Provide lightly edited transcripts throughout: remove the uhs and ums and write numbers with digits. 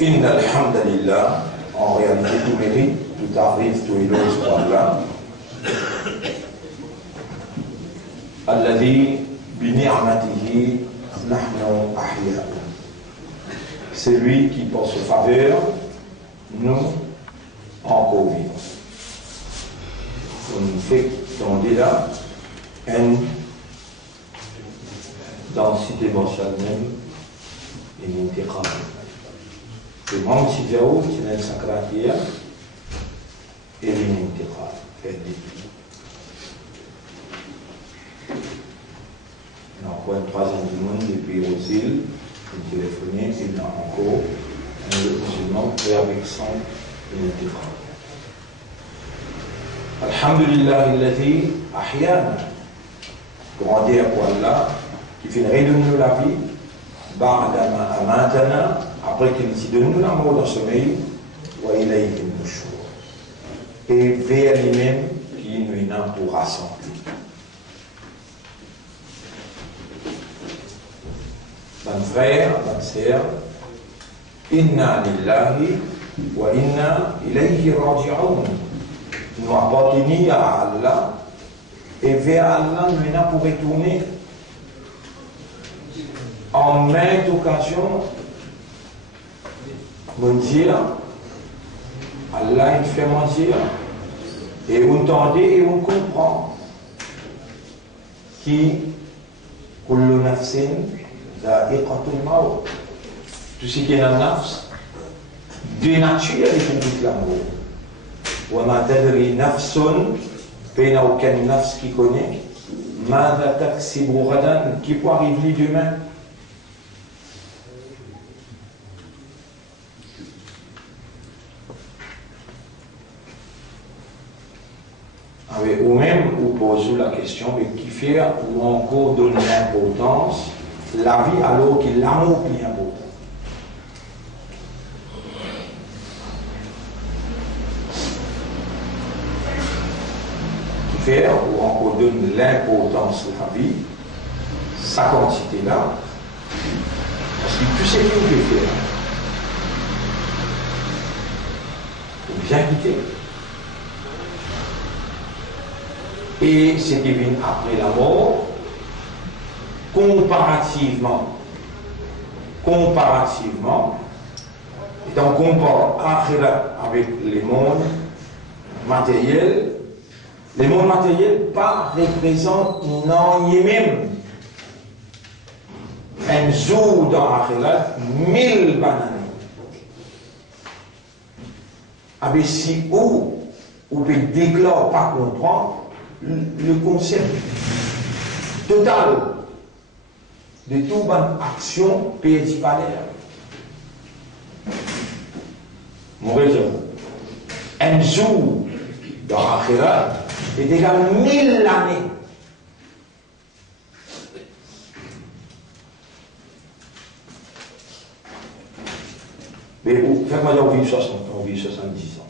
إن الحمد لله, en réalité tout mérite, tout arrive, tout éloge pour Allah. الذي بنعمته نحن أحياء. C'est lui qui, pour sa faveur, nous encore vivons. On fait tomber là une densité émotionnelle et une intégration. Le monde si j'avoue, c'est une sacratia et une intégration. Il y a encore un troisième du monde depuis aux îles, une téléphonie, il y a encore un autre musulman prêt avec son intégration. Alhamdulillah, alladhi ahyana. Grandir pour Allah, qui fait redonner la vie, ba'dama amatana, après qu'il s'y donne la mort dans le sommeil, wa ilayhi al-nushur. Et vers lui-même qui nous est pour rassembler. Mes frères, mes sœurs, inna lillahi wa inna ilayhi raji'un. Nous appartenons à Allah et vers Allah nous sommes pour retourner. En maintes occasions, nous dire Allah il fait mentir et on entend et on comprend qui kullu nafsin dha'iqatul maut. Tout ce qui est dans la nafs, de nature est pour toute l'amour. وما تدري نفس بين aucune nafs qui connaît ماذا تكسب غدا qui peut arriver demain. Ou même ou pose la question mais qui fait ou encore donne l'importance la vie alors que l'amour est important. Faire ou encore donne l'importance de la vie, sa quantité là, parce que tout ce qu'il peut faire, il faut bien quitter. Et ce qui vient après la mort, comparativement, et on compare Akhirat avec les mondes matériels. Les mondes matériels pas représentent non même un jour dans Akhirat 1000 bananes. Avec si ou peut déclarer pas comprendre le concept total de toute bonne action pédipalaire. Mon raison, un jour dans Akhirat est égal à 1000 années. Mais vous, faites-moi dire, on vit 60 ans, on vit 70 ans.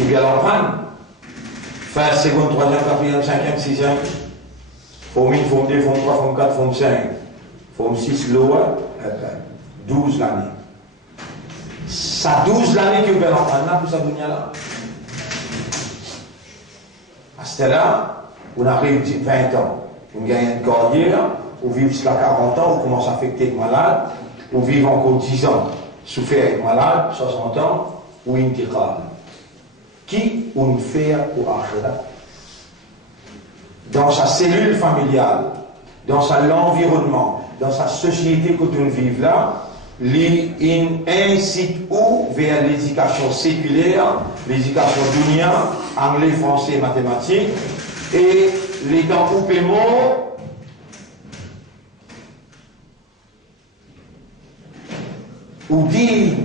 Et bien l'enfant, fin seconde, troisième, quatrième, cinquième, sixième, forme 1, forme 2, forme 3, forme 4, forme 5, forme 6, lower, 12 l'année. Ça 12 l'année que vous avez l'enfant là pour sa dunya là. À ce là, on arrive 20 ans, on gagne une carrière, on vit jusqu'à 40 ans, on commence à affecter être malade, on vit encore 10 ans, souffrir être malade, 60 ans, ou intiqal. Qui on fait pour Akhirat? Dans sa cellule familiale, dans l'environnement, dans sa société que nous vivons là, il incite ou vers l'éducation séculaire, l'éducation dunia, anglais, français, mathématiques, et les temps où paiement, ou dit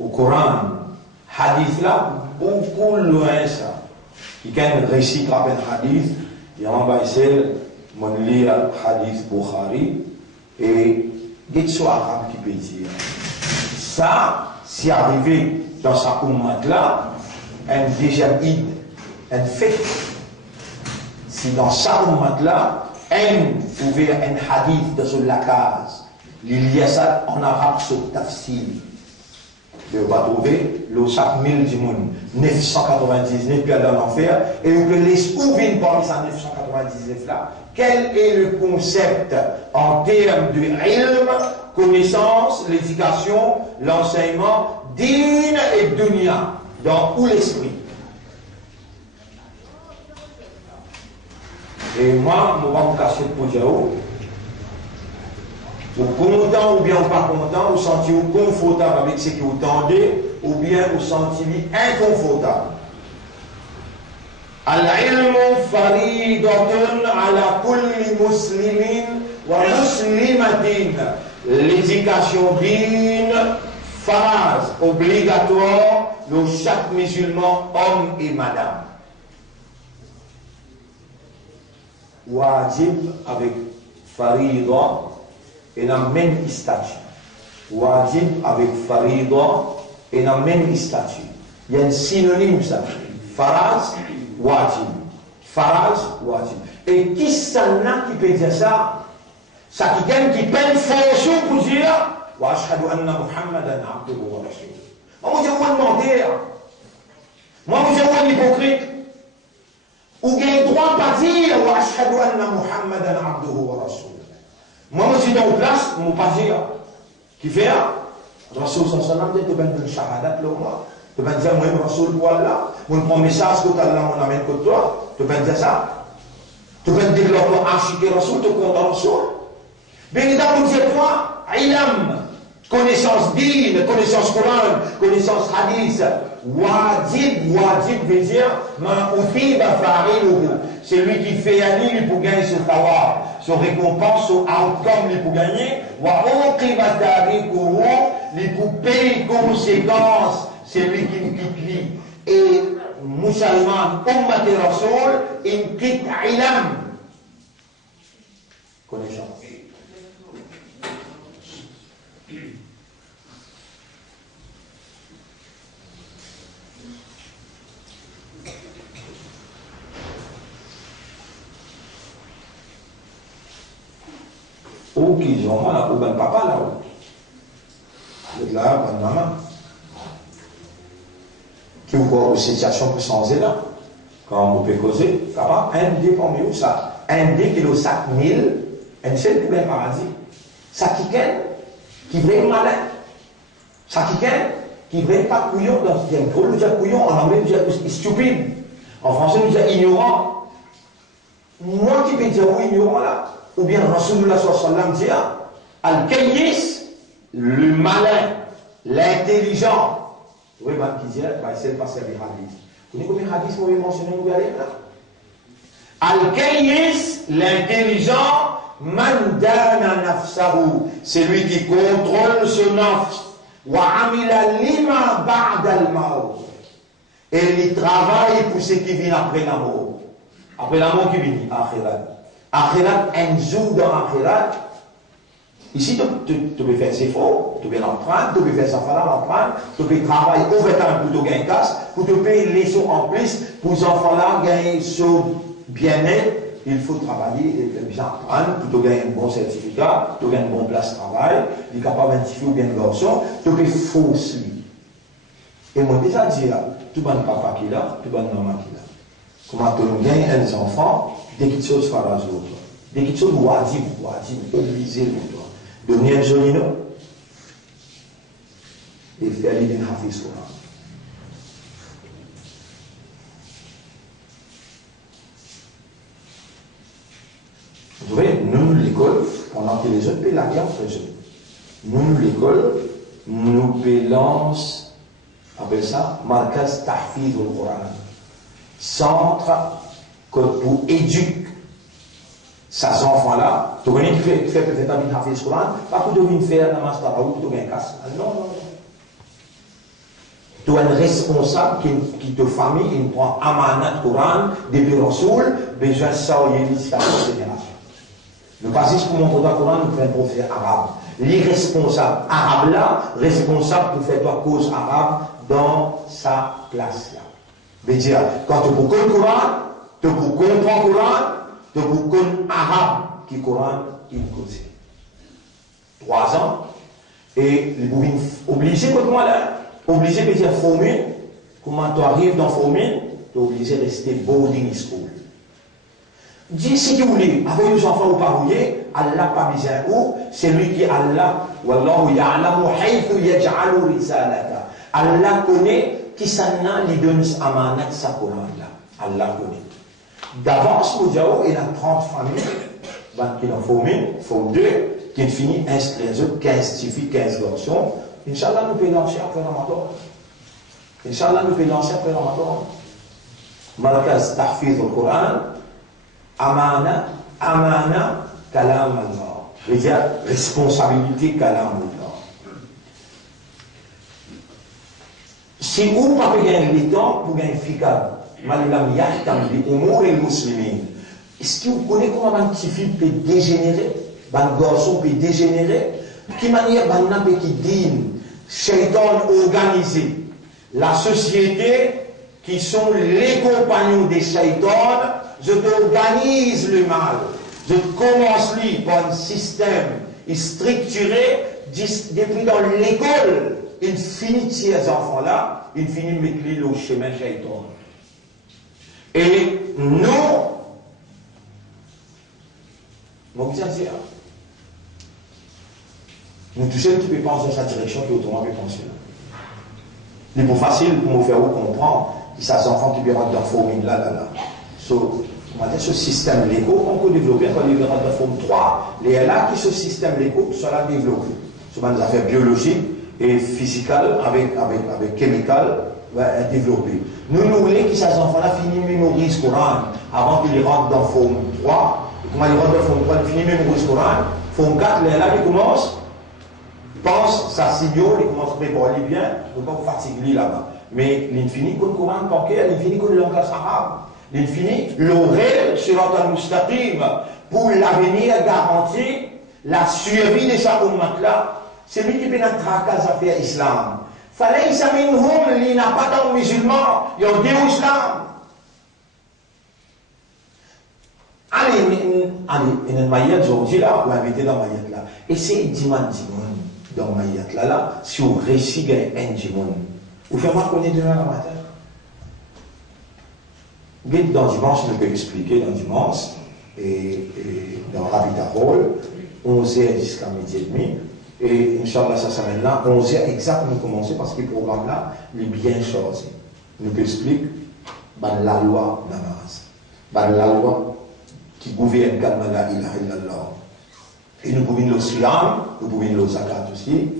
au Coran, hadith là, beaucoup loin ça. Qui récite la peine hadith, il y a un baïsel, mon lit hadith Bukhari, et des soit arabe qui peut dire. Ça, c'est arrivé dans sa ummat là, un deuxième id, un fait. Si dans sa ummat là, ouvert un hadith dans la case. Il y a ça en arabe sur tafsir. Vous va trouver le chaque 1000 du monde, 999 puis dans l'enfer, et vous pouvez les ouvrir parmi ces 999 là. Quel est le concept en termes de ilm, connaissance, l'éducation, l'enseignement, din et dunya, dans où l'esprit? Et moi, je vais vous cacher pour dire, vous content ou bien pas content, vous sentez-vous confortable avec ce que vous tendez, ou bien vous sentez-vous inconfortable. Al-ilmu faridatun ala kulli muslimin wa muslimatin. L'éducation din, phase obligatoire de chaque musulman, homme et madame. Wajib avec farida et la même statut. Wajib avec farida et la même statut. Il y a un synonyme ça. Faraz, wajib. Faraz, wajib. Et qui s'en a qui peut dire ça? Ça qui gagne, qui peine force pour dire wa ashhadu anna Muhammadan abduhu wa rasuluh. Moi, je vous mentir. Moi, je vous hypocrite. Ou bien droit pas dire wa ashhadu anna Muhammadan abduhu wa rasuluh. Moi, je suis dans une place, mon pas dire. Qui fait Rasul sallallahu alayhi wa sallam, tu vas dire shahadat le moi. Tu vas dire moi, Rasul wallah. Mon prend message que Allah m'en amène contre toi. Tu vas dire ça. Tu vas dire que archiquer Rasul, tu comptes Rasul. Mais dans vous dire quoi? Ilm, connaissance din, connaissance Coran, connaissance hadith. Wajib veut dire ma utiba fa'iluhu. C'est lui qui fait aller pour gagner ce tawar, son récompense, son outcome pour gagner. Wa uqiba tarikuhu, les pour payer conséquences, c'est lui qui lui. Et musulman, ummat rasoul, in qit ilm. Connaissance. Ou qu'ils ont là, ou ben papa là, vous êtes là, ben maman. Qui vous voit aux situations pour changer là, quand vous pouvez causer, papa, un dé pour mieux ça, un dé qui est au sac 1000, un seul pour bien paradis. Ça qui veut malin, ça qui veut pas couillon, dans ce temps, nous disons couillon, en anglais nous disons stupide, en français nous disons ignorant. Moi qui peux dire oui, ignorant là, ou bien Rasulullah sallallahu alayhi wa sallam dit Al-Kayyis, le malin, l'intelligent. Oui, qui dit, c'est le passé des hadiths. Vous connaissez combien de hadiths vous avez mentionné, vous allez là? Al-Kayyis, l'intelligent, man dana nafsahu, c'est lui qui contrôle son nafs. Wa amila lima ba'da al-maut. Et il travaille pour ce qui vient après la mort. Après la mort qui vient, akhirat. Akhirat, un jour dans akhirat, ici tu peux faire ses faux, tu peux l'emprunter, tu peux faire sa fala l'emprunter, tu peux travailler overtime pour te gagner casse, pour te payer les sous en plus, pour les enfants-là gagner son bien-être, il faut travailler et bien apprendre, pour te gagner un bon certificat, pour te gagner une bonne place de travail, il est capable d'identifier ou bien de garçon, tu peux fausser. Et moi déjà dit, tout le monde papa qui est là, tout le monde maman qui est là. Comment tu gagnes des enfants, dès qu'il chose par la autres. Dès qu'il chose, wajib, obligé pour toi. Devenir un joli nom et faire l'idée hafiz Coran. Vous voyez, nous, l'école, pendant que les autres paient la guerre, nous, l'école, nous payons, appelle ça, Markaz Tahfiz al-Quran. Centre pour éduquer ces enfants-là. Tu connais qui fait peut-être un peu de Coran, pas pour devenir faire un master ou pour gagner casse. Non. Tu es un responsable qui te famille, il prend amanat Coran, depuis Rasoul, besoin de ça, il y a une génération. Le passage pour mon Coran, nous faisons pour faire arabe. Les responsables arabes là, responsables pour faire ta cause arabe dans sa place là. Veut dire, quand tu peux comprendre le Coran, tu peux comprendre le Coran, de beaucoup arabe qui Coran, il cause. 3 ans. Et les bouvines obligés, comment là? Obligé de dire formule. Comment tu arrives dans formule? Tu es obligé de rester boarding school. Dis si vous voulez, avec les enfants ou pas voulez, Allah pas besoin où, c'est lui qui est Allah. Wallahu ya'lamu haythu yaj'alu risalata. Allah connaît qui s'en a les donne amanat sa Coran là. Allah connaît. D'avance, nous disons, il a 30 familles, qui en forment, il faut 2, qui finit inscrire 15 filles, 15 garçons. Inch'Allah, nous pouvons lancer après Ramadan. Inch'Allah, nous pouvons lancer après Ramadan. Markaz Tahfiz al-Quran, Amana, Kalam Allah. Je veux dire, responsabilité Kalam Allah. Si vous ne pouvez pas gagner le temps pour gagner efficace, est-ce que vous connaissez comment un petit fille peut dégénérer, un garçon peut dégénérer, de quelle manière un peut qui dit, Shaitan organisé, la société qui sont les compagnons des Shaitan, je t'organise le mal, je commence lui par un système structuré, depuis dans l'école, il finit ces enfants-là, il finit de mettre le chemin Shaitan. Et nous, nous touchons un petit peu penser dans sa direction qui est autrement peut penser. C'est plus facile pour nous faire comprendre que ces enfants qui viennent dans la forme là. Ce système Lego, on peut développer quand ils viennent dans la forme 3. Les là qui ce système Lego sera développé. Ce sont des affaires biologiques et physiques avec chimiques. Développer. Nous voulons que ces enfants-là finissent mémorisent le Coran avant qu'ils rentrent dans la forme 3. Et comment ils rentrent dans la forme 3, ils finissent mémorisent le Coran. Forme 4, là, ils commencent, pensent, ça signale, ils commencent à préparer bien, ils ne sont pas fatigués là-bas. Mais l'infini, comme le Coran bancaire, l'infini, comme le langage arabe, l'infini, l'oreille sera un mustaqim pour l'avenir garantir la survie de sa ummat-là. C'est lui qui peut notre tracas à faire islam. Fallait minhum li n'a pas dans musulmans, il y a deux islam. Allez, une maillette aujourd'hui là, vous invitez dans maillette là. Essayez d'imaginer dans maillette là, si vous réussissez un dimon. Vous faites moi connaître demain matin. Guide dans dimanche, je peux expliquer dans dimanche, et dans Rabita Hall, 11h jusqu'à midi et demi. Et Inch'Allah, ça semaine là, on sait exactement commencer parce que le programme là, il est bien choisi. Nous explique la loi namaz, la loi qui gouverne comme la ilaha illallah. Et nous pouvons le siyam, nous pouvons le zakat aussi.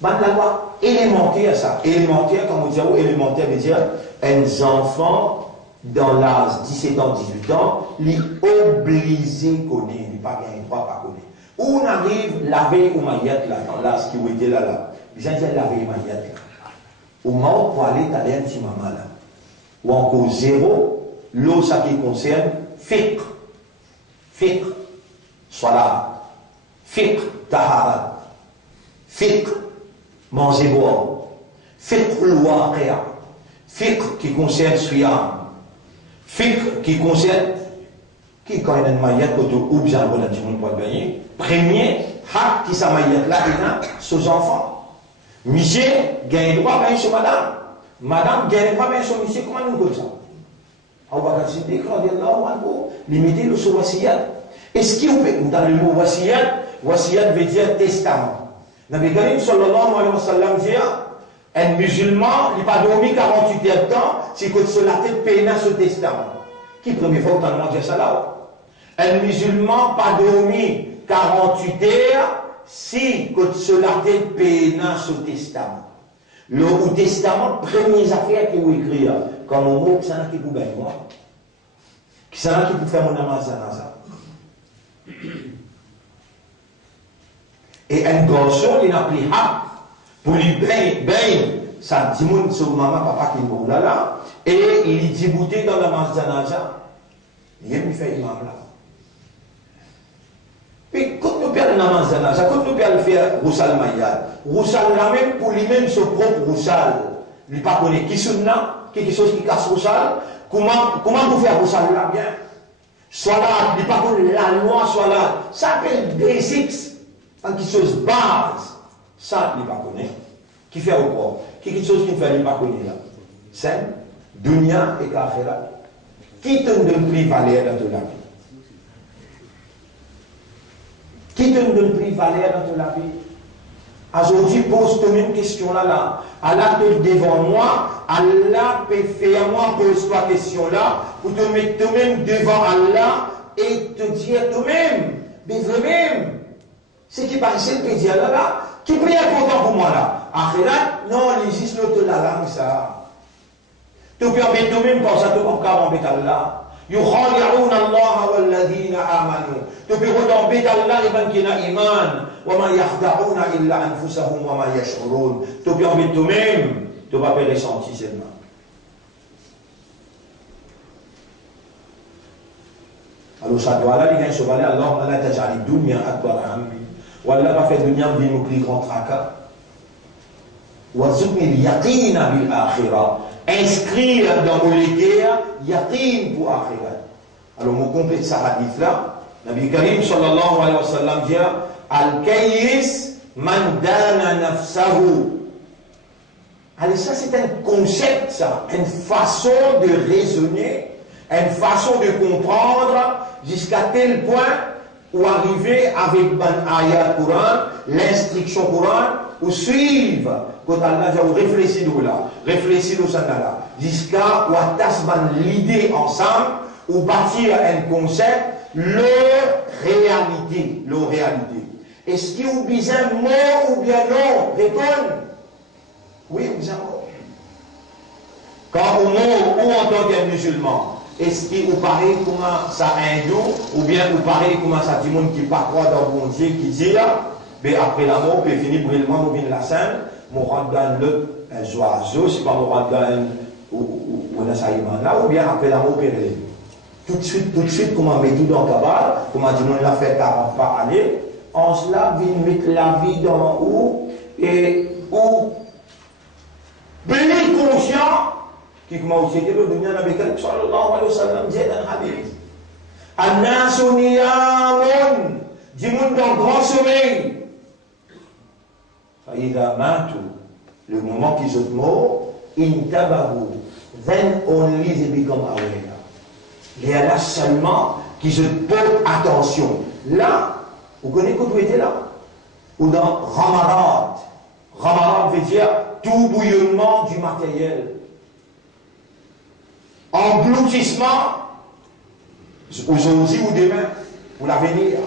La loi élémentaire, ça. Élémentaire, comme on dit, élémentaire veut dire un enfant dans l'âge 17 ans, 18 ans, il est obligé de connaître, il n'est pas bien, pas connaître. Où on arrive laver au maillette là, dans l'âge qui était là, bien dire laver au maillette là. Au moment pour aller t'aller un petit maman là. Ou encore 0, l'eau ça qui concerne fiqh, salat, fiqh, tahara, fiqh, manger boire, fiqh loi, fiqh qui concerne siyam, fiqh qui concerne qui quand il y a une maillette ou bien on a dit on peut gagner. Premier, hak qui sa maillette là, il a ses enfants. Monsieur gagne droit à gagner sur madame. Madame gagne droit à gagner sur monsieur. Comment nous comme ça? Abu Bakr Siddiq radiallahu anhu limiter le sur wasiyat. Est-ce qu'il vous peut dans le mot wasiyat? Wasiyat veut dire testament. Nabi Karim sallallahu alayhi wa sallam dit un musulman il n'a pas dormi 48 heures de temps si que sur la tête paye ce testament. Qui première fois que tu as demandé ça là? Un musulman pas dormi 48 heures si que cela te paye ce testament. Le testament, première affaire que vous écrivez, comme on mot, c'est un qui vous gagne moi. C'est un qui vous fait mon amazanaza. Et un garçon, il n'a plus hâte pour lui baigner, ça dit mon sur maman, papa qui est là, et il dit bouter dans la amazanaza. Il me fait imam là. Puis quand nous perdons la manzana, quand nous perdons faire Roussal Mayad, Roussal là même pour lui-même son propre Roussal, il ne pas connaît qui sont là, quelque chose qui casse Roussal, comment vous faire Roussal là bien? Salat, il n'y a pas que la loi salat. Ça s'appelle basics, quelque chose base. Ça, il n'y a pas connaître. Qui fait au corps? Quelque chose qui fait, il n'y a pas connaître là. C'est dunya et akhirah. Qui te donne plus valeur dans ta vie? Qui te donne plus valeur dans ta vie? Aujourd'hui, pose toi même question là. Allah te devant moi, Allah peut faire moi, pose-toi question là, pour te mettre toi-même devant Allah et te dire toi-même, mais vous-même, ce qui passe, le peut dire là, qui est plus important pour moi là. Akhirat, non, il existe l'autre la langue ça. Tu peux embêter toi-même pour ça, tu peux pas embêter Allah. يخادعون الله والذين آمنوا تبيعون بيت الله لمن كنا إيمان وما يخدعون إلا أنفسهم وما يشعرون تبيعون بيت même tu vas pas ressentir seulement. Alors ça doit aller bien se valer alors Allah t'a jali dunya akbar hammi wala pas fait dunya bien nous plus grand tracas wa zukmil yaqina bil akhirah. Inscrire dans mon léguer yaqin pour akhirat. Alors, on complète ce hadith-là. Nabi Karim sallallahu alayhi wa sallam dit Al-Kayyis man dana nafsahu. Alors, ça, c'est un concept, ça, une façon de raisonner, une façon de comprendre jusqu'à tel point où arriver avec ban ayat Coran, l'instruction Coran, ou suivre. Quand Allah va réfléchir là, réfléchir au là, jusqu'à ou tasban l'idée ensemble, ou bâtir un concept, leur réalité. Est-ce qu'il vous dit un mot ou bien non? Répondez. Oui ou bien non? Quand au mot ou en tant qu'un musulman, est-ce qu'il vous paraît comment ça hindou, ou bien vous paraît comment ça dit monde qui pas croit dans bon Dieu qui dit mais après la mort, on peut finir brûlement ou bien la scène. Mon dans le oiseau, c'est pas mon dans ou dans sa là, ou bien après la mort, tout de suite, comment mettre tout dans le cabal, comment dit, on l'a fait 40 pas aller, on se l'a vient mettre la vie dans où, et où, bien conscient, qui comment aussi dit le dunya Nabi Karim sallallahu alayhi wa sallam, dit dans le hadith, An-nasu niyamun, dit monde dans grand sommeil. فإذا ماتوا le moment qu'ils sont morts intabahu then only they become aware. Il y a là seulement qui se portent attention. Là, vous connaissez quand vous étiez là? Ou dans Ramadan. Ramadan veut dire tout bouillonnement du matériel. Engloutissement aujourd'hui ou demain, ou l'avenir.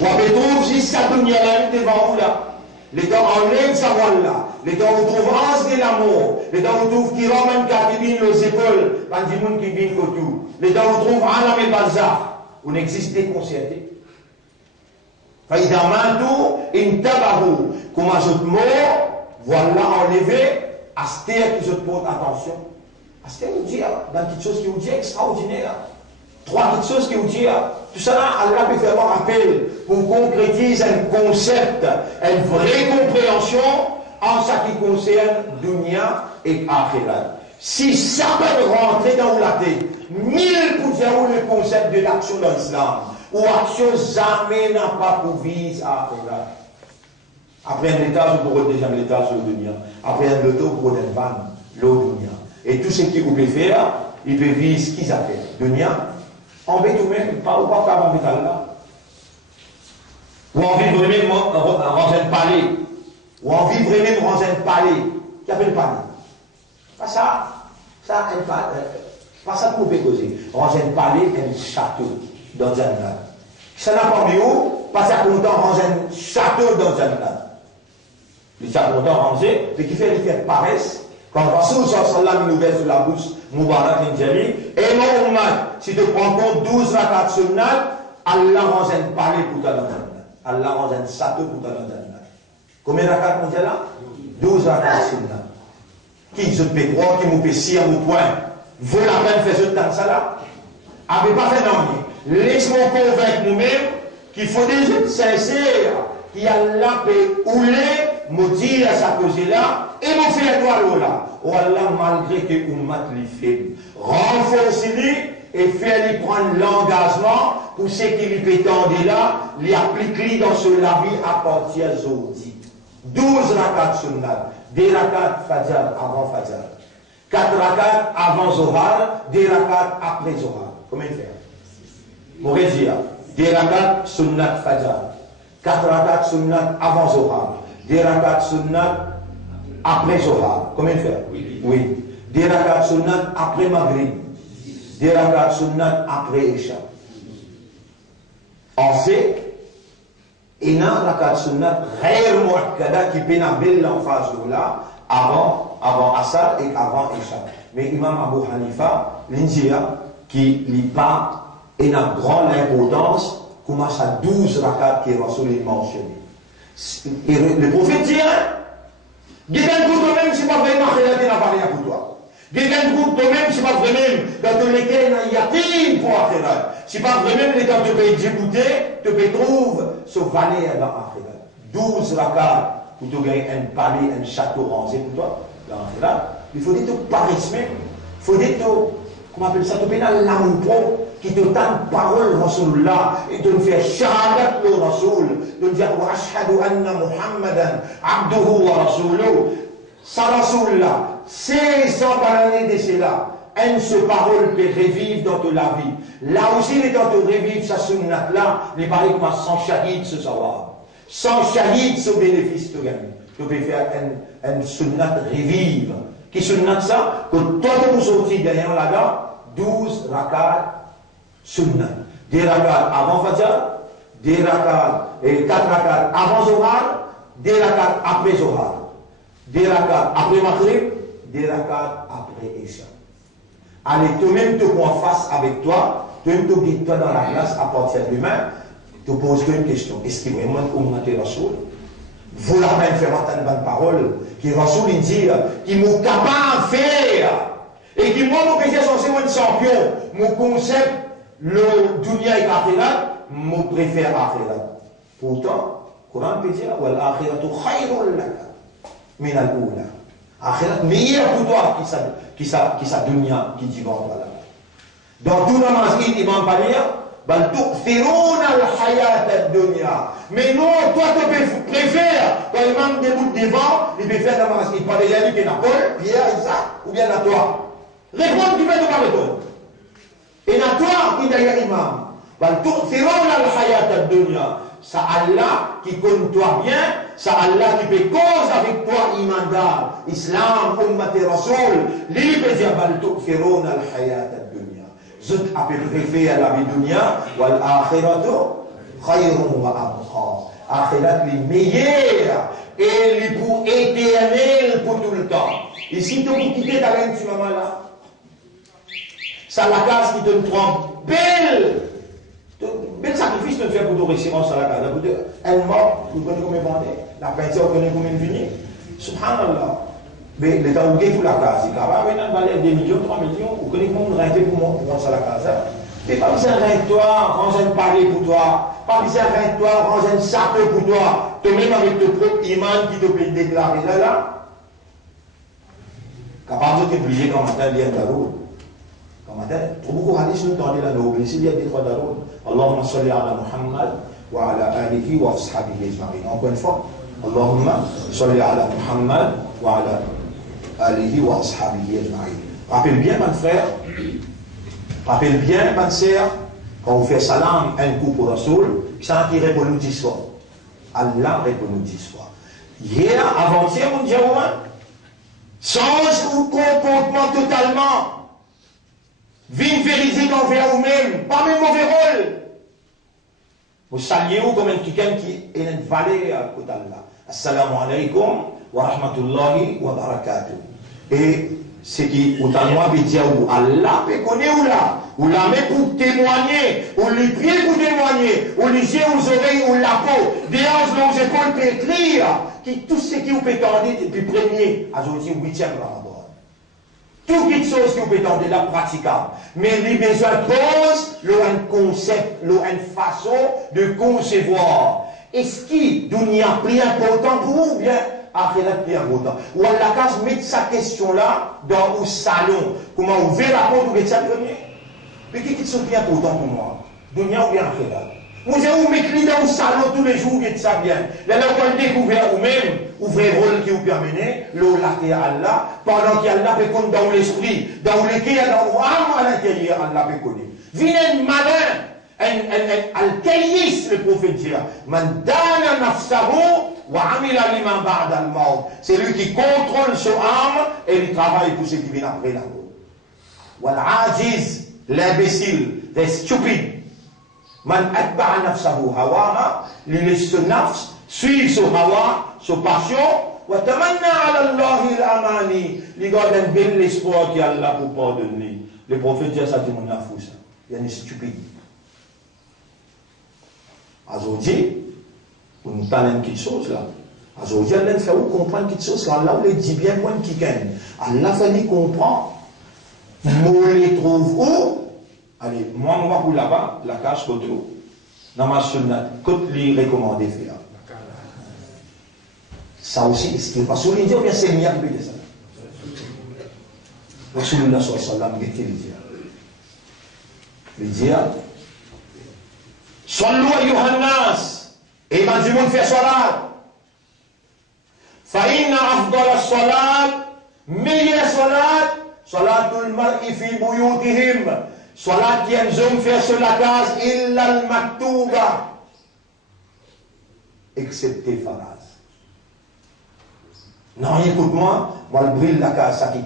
Ou on trouve jusqu'à dunya devant vous là. Les gens enlèvent sa voile là. Les gens vous trouvent ange de l'amour. Les gens vous trouvent qui ramènent Katibin les épaules. Pas du monde qui vient autour. Les gens vous trouvent Alam et Bazar. Vous n'existez concerté. Faïda Mantou, Intabahu. Comme un autre mort, voilà enlevé. Astère qui se porte attention. Astère vous dit, dans quelque chose qui vous dit extraordinaire. Trois petites choses qui vous disent, tout ça, Allah peut faire un rappel pour concrétiser un concept, une vraie compréhension en ce qui concerne dunya et akhirat. Si ça peut rentrer dans la tête, 1000 pour dire le concept de l'action dans l'islam, ou action jamais n'a pas pour vise à akhirat. Après un étage, vous pourrez déjà l'étage sur le dunya. Après un loto, vous pourrez un van, l'eau dunya. Et tout ce qui vous peut faire, il peut viser ce qu'ils appellent dunya. Embête ou même, pas ou pas faire embêter là. Ou en vivre même dans un palais. Ou en vivre même dans un palais. Qui appelle palais? Pas ça. Ça, pas ça pour vous causer. Dans un palais, un château dans un lac. Ça n'a pas mis où? Pas ça longtemps dans un château dans un lac. Les châteaux longtemps rangés, ce qui fait les faire paresse. Quand Rasoul sallallahu nous ouvert sur la bouche, Moubarak Njali, et non, si tu prends compte 12 rakats sunnat, Allah range un palais pour ta dans Allah range un château pour ta dans combien de rakats on dit là? 12 rakats sunnat. Qui se peut croire, qui nous fait si à mon point, vaut la peine de faire ce temps ça là? Avez pas fait non. Laisse-moi convaincre nous-mêmes qu'il faut des gens sincères, qui Allah peut ouler, me dire à sa cause là, et nous faire toi là. Oh Allah, malgré que Ummat les fait, renforce-lui, et faire lui prendre l'engagement pour ce qui lui pétendait là, lui appliquer dans son la vie à partir d'aujourd'hui. 12 rakat sunnat, 2 rakat fajr avant fajr, 4 rakat avant zohar, 2 rakat après zohar. Comment faire? Mon dire, 2 rakat sunnat fajr, 4 rakat sunnat avant zohar, 2 rakat sunnat après zohar. Comment faire? Oui. 2 rakat sunnat après maghrib, 2 rakat sunnat après isha. On sait, il y a un rakat sunnat غير مؤكدة qui peut n'avoir l'emphase là avant Asar et avant Isha. Mais Imam Abu Hanifa, l'India, qui n'est pas une grande importance, commence à 12 rakats qui est mentionné. Et le prophète dit, quelqu'un de toi-même, c'est pas vraiment qu'il n'a pas rien pour toi. Quelqu'un de toi-même, c'est pas vraiment dans lequel il y a yaqin pour Akhirat. C'est pas vraiment les temps de te exécuter, te trouve ce valet dans Akhirat. 12 rakats pour te gagner un palais, un château rangé pour toi dans Akhirat. Il faut dire que parisme, il faut dire que, comment on appelle ça, tu peux dans l'amour qui te donne parole Rasulullah et de faire shahadat le Rasul, de dire wa ashhadu anna Muhammadan abduhu wa rasuluhu. Sa Rasulullah, 600 années de cela, une seule parole peut revivre dans la vie. Là aussi, il est en train de revivre sa sunnat là, il paraît comme sans shahid ce savoir. Sans shahid ce bénéfice de gagner. Tu peux faire un sunnat revivre. Qui sunnat ça? Que toi vous sortis derrière là-bas, 12 rakats sunnat. 2 rakats avant Fajr, 2 rakats et 4 rakats avant Zohar, 2 rakats après Zohar, 2 rakats après Maghrib, 2 rakats après Isha. Allez, toi-même te prends face avec toi, toi-même te guides toi dans la classe à partir de demain, te pose une question. Est-ce qu'il vraiment augmenter Rasoul? Vous la même faire entendre une bonne parole, qui Rasoul il dit, qui m'ont capable de faire, et qui moi, mon péché censé être champion, mon concept, le dunya et l'akhirat, mon préfère l'akhirat. Pourtant, le Coran peut dire, wal akhiratu khayrun laka min al-ula. Akhirat meilleur pour toi qui sa dunya qui dit bon voilà. Dans tout namaz imam pas dire bal tu'thiruna al-hayat ad-dunya. Mais non, toi tu préfères quand imam debout devant, il peut faire namaz il pas derrière lui qui n'a Paul, Pierre, Isaac ou bien à toi. Réponds tu peux pas répondre. Et à toi qui derrière imam. Bal tu'thiruna al-hayat ad-dunya. Ça Allah qui compte toi bien, ça Allah qui peut cause avec toi imandar, Islam, Ummat et Rasoul, libre dire bal tu'thirun al-hayat ad-dunya. Zut a préféré la vie dunya, wal akhiratu khayrun wa abqa. Akhirat les meilleurs et les pour éternel pour tout le temps. Et si tu veux quitter ta reine, tu maman là, ça la case qui te trompe, belle. Bel sacrifice de faire pour te réussir en salat. Elle mort, vous connaissez combien vendez? La peinture, vous connaissez combien venir? Subhanallah. Mais l'État où est tout la case, il y a un valeur 2 millions, 3 millions, vous connaissez combien de rêver pour moi sur la case? Mais pas besoin de toi, range un palais pour toi. Pas besoin de toi, range un chapeau pour toi. Toi-même avec ton propre imam qui te peut déclarer là. Capable de t'oublier quand matin, il y a un route. beaucoup de hadiths nous donnent la noble. Ici, il y a des trois darons. Allahumma salli ala Muhammad wa ala alihi wa ashabihi ajma'in. Encore une fois, Allahumma salli ala Muhammad wa ala alihi wa ashabihi ajma'in. Rappelle bien, mon frère, rappelle bien, ma sœur, quand vous faites salam un coup pour Rasoul, ça qui répond nous 10 fois. Allah répond nous 10 fois. Hier, avant-hier, mon Dieu, change vos comportements totalement. Vigne véridique envers vous-même, pas même mauvais rôle. Vous saluez vous comme quelqu'un qui est une valeur à côté d'Allah. Assalamu alaikum wa rahmatullahi wa barakatuh. Et ce qui, autant moi, veut dire, Allah peut connaître ou la main pour témoigner, ou les pieds pour témoigner, ou les yeux, aux oreilles, ou la peau, des hanches, aux épaules pour écrire, qui, tout ce qui vous peut tendre depuis premier à aujourd'hui 8e Ramadan. Toutes les choses qui vous peut tendre là praticable. Mais les besoins posent un concept, une façon de concevoir. Est-ce qu'il y a plus important pour vous ou bien Akhirat plus important? Ou à la case, mettre sa question là dans le salon. Comment ouvrir la porte ou mettre ça premier? Mais qui sont bien pourtant pour moi? Dunia ou bien Akhirat? Vous avez vous mettez dans le salon tous les jours, et ça bien. Là, vous avez découvert vous-même, ouvrez le rôle qui vous permet, l'eau laquée à Allah, pendant qu'il y a Allah peut connaître dans l'esprit, dans le cœur, dans l'âme à l'intérieur, Allah peut connaître. Venez malin, al-Kayis, le prophète dit, man dana nafsahu wa amila liman ba'da al-maut. C'est lui qui contrôle son âme et il travaille pour ce qui vient après la mort. Wal-ajiz, l'imbécile, the stupid. Man atba'a nafsahu hawaha, il laisse son nafs, suit son hawa, son passion, wa tamanna ala Allahi al-amani, il garde un bel espoir qui Allah pour pardonner. Le prophète dit ça, dit mon nafou ça. Il y a une stupide. Aujourd'hui, on nous parle de quelque chose là. Aujourd'hui, Allah fait comprendre quelque chose là. Allah dit bien point qui gagne. Allah fait comprendre. Moi, les trouve où? Allez, moi, on va pour là-bas, la cage côté où? Dans ma sunnat, côté les recommandés faire. Ça aussi, est-ce qu'il va souligner ou bien c'est le mien qui peut dire ça? Rasulullah sallallahu alayhi wa sallam, qu'est-ce qu'il dit? Il dit, Sallu ayyuhan nas, et ben du monde fait salat. Fa inna afdal as-salat, meilleure salat, salatul mar'i fi buyutihim. Salat qui aime faire sur la case, illa al-maktuba. Excepté faraz. Non, écoute-moi, moi le brille la case, ça qui,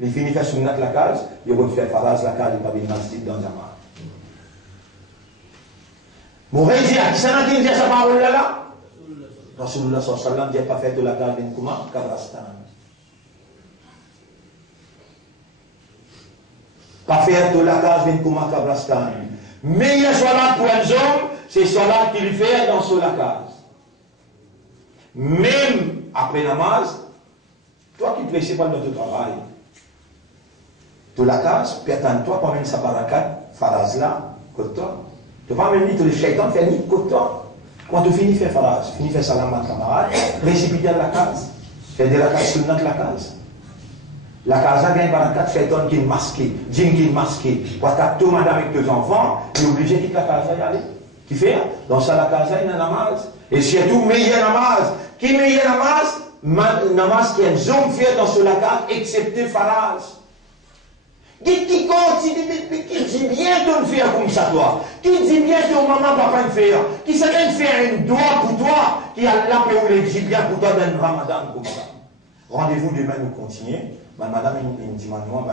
il finit faire sunnat la case, il va faire faraz la case, il va bien masjid dans un mar. Mon rêve dit, qui s'en a dit sa parole là? Rasulullah sallallahu alayhi wa sallam dit pas fait de la case d'une Kouma, Kabrastan. Pas faire de la case d'une Kouma, Kabrastan. Meilleur salat pour un homme, c'est salat qu'il fait dans son la case. Même après namaz, toi qui prêches pas dans ton travail, de la case, pertends-toi quand même sa barakat, faraz là, côté toi. Tu vas même dire que le shaitan fait ni côté toi. Quand tu finis faire faraz, finis faire salam à camarade, précipiter dans la case, faire de la case sur notre la case. La case a gagné barakat, shaitan qui est masqué, djinn qui est masqué. Quand tu as tout madame avec tes enfants, tu es obligé de quitter la case à y aller. Qui fait? Dans ça, la case, il y a un namaz. Et surtout, meilleur namaz. Qui meilleur namaz? Namaz qui est un homme fait dans ce lac, excepté faraz. Qui dit bien de le faire comme ça, toi? Qui dit bien que maman, papa, le faire? Qui sait bien faire une doigt pour toi? Qui a là pour le dit bien pour toi dans le ramadan comme ça? Rendez-vous demain, nous continuons. Madame, il dit maintenant,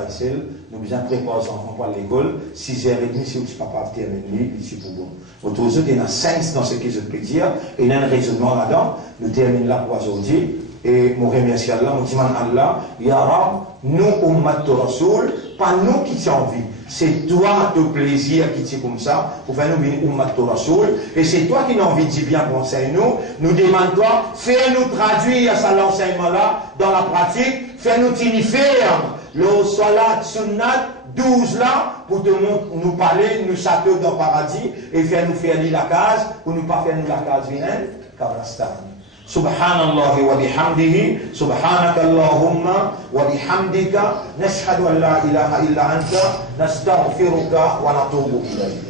nous bien préparer les enfants pour l'école, 6h30, si vous ne pouvez pas terminer, ici pour vous. Autour de il y a 5 dans ce que je peux dire, et il y a un raisonnement là-dedans. Nous terminons là pour aujourd'hui. Et nous remercions Allah, nous disons Allah, Ya Rab, nous, Ummat Rasoul, pas nous qui t'as envie. C'est toi, ton plaisir qui t'es comme ça, pour faire nous venir Ummat Rasoul. Et c'est toi qui as envie de dire bien pour enseigner nous. Nous demandons toi, fais-nous traduire ça l'enseignement-là dans la pratique, fais-nous faire le salat sunnat 12 là, pour nous parler, nous château dans le paradis, et faire-nous faire la case, pour nous pas faire nous la case vienne, Kabrastan. Subhanallah wa bihamdihi, subhanaka Allahumma wa bihamdika, nashhadu an la ilaha illa anta, nastaghfiruka wa natubu ilayk.